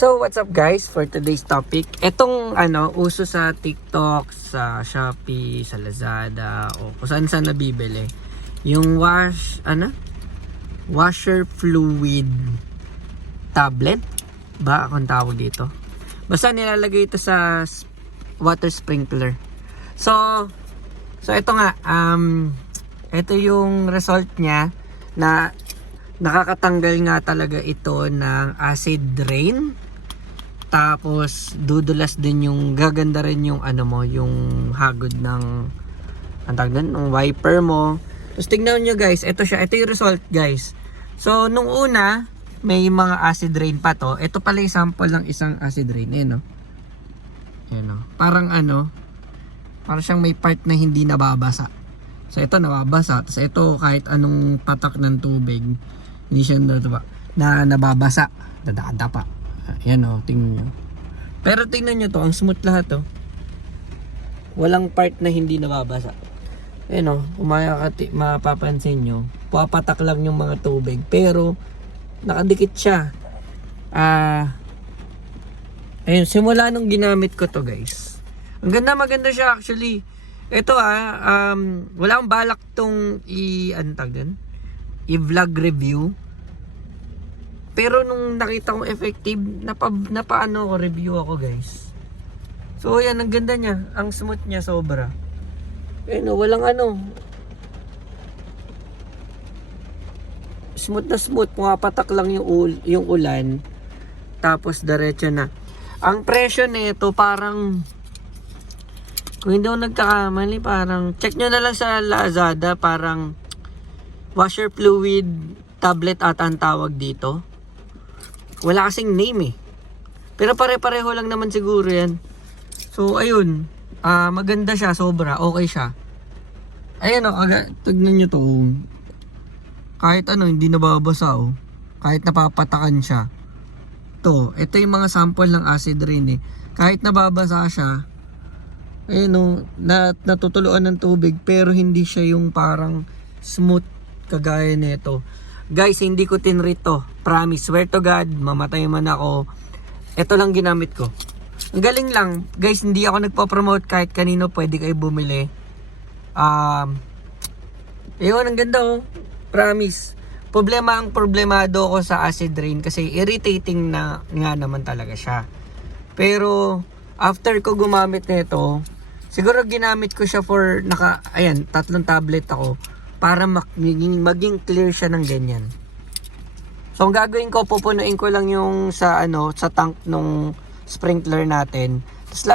So, what's up guys for today's topic? Etong uso sa TikTok, sa Shopee, sa Lazada, o kung saan saan nabibili. Yung washer fluid tablet ba akong tawag dito. Basta nilalagay ito sa water sprinkler. So ito nga, ito yung result niya na nakakatanggal nga talaga ito ng acid rain. Tapos dudulas din yung, gaganda rin yung yung hagod ng ng wiper mo. Tapos tingnan nyo guys, ito yung result guys. So nung una may mga acid rain pa to. Ito pala yung sample ng isang acid rain. Parang parang siyang may part na hindi nababasa. So ito nababasa. Tapos ito kahit anong patak ng tubig, hindi siya nababasa. Dadada pa. Ayan tingnan nyo. Pero tingnan nyo to, ang smooth lahat to. Walang part na hindi nababasa. Ayan kung mapapansin nyo, papatak lang yung mga tubig. Pero nakadikit siya. Ayun, simula nung ginamit ko to guys. Maganda siya actually. Ito wala akong balak tong i-vlog review. Pero nung nakita kong effective, review ako guys. So yan, ang ganda niya. Ang smooth niya sobra. Ayun walang smooth na smooth. Pumapatak lang yung ulan. Tapos diretso na. Ang presyo nito parang, kung hindi ako nagkakamali, parang check nyo na lang sa Lazada. Parang washer fluid tablet ata ang tawag dito. Wala kasing name pero pare-pareho lang naman siguro yan. So ayun, maganda siya sobra. Okay siya. Ayan tignan nyo to. Kahit hindi nababasa kahit napapatakan siya. Ito yung mga sample ng acid rain Kahit nababasa siya, ayun natutuluan ng tubig, pero hindi siya yung parang smooth kagaya nito. Guys, hindi ko tinreat to. Promise, swear to God, mamatay man ako. Ito lang ginamit ko. Ang galing lang. Guys, hindi ako nagpo-promote, kahit kanino pwede kayo bumili. Ayun, ang ganda Promise. Problemado ako sa acid rain kasi irritating na nga naman talaga siya. Pero after ko gumamit nito, siguro ginamit ko siya for 3 tablet ako para maging clear siya ng ganyan. So ang gagawin ko, pupunuin ko lang yung sa tank nung sprinkler natin. Tapos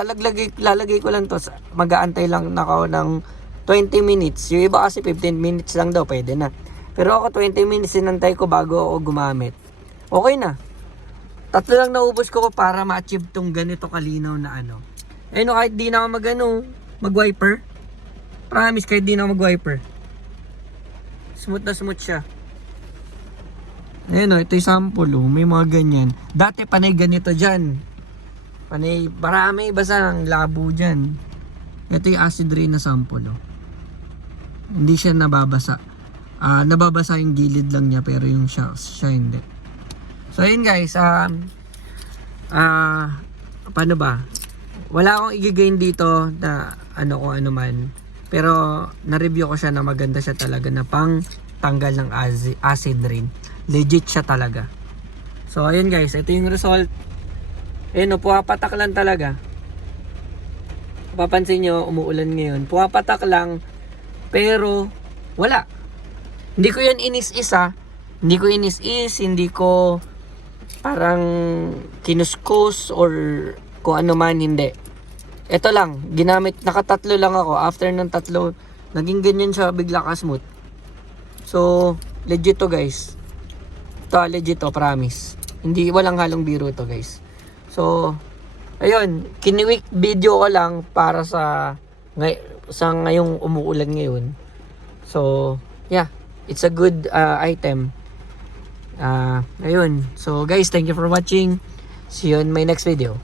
lalagay ko lang to. Mag-aantay lang ako ng 20 minutes. Yung iba kasi 15 minutes lang daw, pwede na. Pero ako 20 minutes sinantay ko bago ako gumamit. Okay na. 3 lang naubos ko para ma-achieve tong ganito kalinaw na kahit di na ako mag-wiper. Promise, kahit di na ako mag-wiper. Smooth na smooth siya. Ayun ito yung sample may mga ganyan. Dati panay ganito dyan. Panay, marami, basta ang labo dyan. Ito yung acid rain na sample Hindi siya nababasa. Nababasa yung gilid lang niya, pero yung siya hindi. So ayun guys, paano ba? Wala akong i-gain dito na kung ano man. Pero na-review ko siya na maganda siya talaga na pang tanggal ng acid rain. Legit siya talaga. So ayun guys, ito yung result. Ayun pumapatak lang talaga. Papansin nyo, umuulan ngayon. Pumapatak lang, pero wala. Hindi ko yan Hindi ko inis-is, hindi ko parang kinuskus or kung ano man, hindi. Ito lang, ginamit, nakatatlo lang ako. After ng 3, naging ganyan siya, bigla ka smooth. So, legit to guys. Ito, legit to, promise. Hindi, walang halong biro to guys. So, ayun, kiniwik video ko lang para sa ngayong umuulan ngayon. So, yeah, it's a good item. Ayun. So, guys, thank you for watching. See you in my next video.